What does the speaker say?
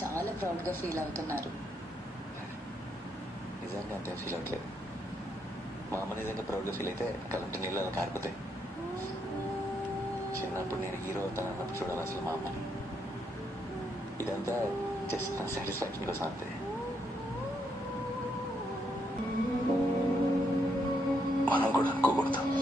చాలా ప్రౌడ్గా ఫీల్ అవుతున్నారు. నిజంగా అంతే ఫీల్ అవ్వట్లేదు. మా అమ్మ నిజంగా ప్రౌడ్గా ఫీల్ అయితే కలంటి నీళ్ళు అలా కారిపోతాయి. చిన్నప్పుడు నేను హీరో అవుతాను అన్నప్పుడు చూడాలి అసలు మా అమ్మని. ఇదంతా జస్ట్ నా సాటిస్ఫాక్షన్ కోసం అంతే. మనం కూడా అనుకోకూడదు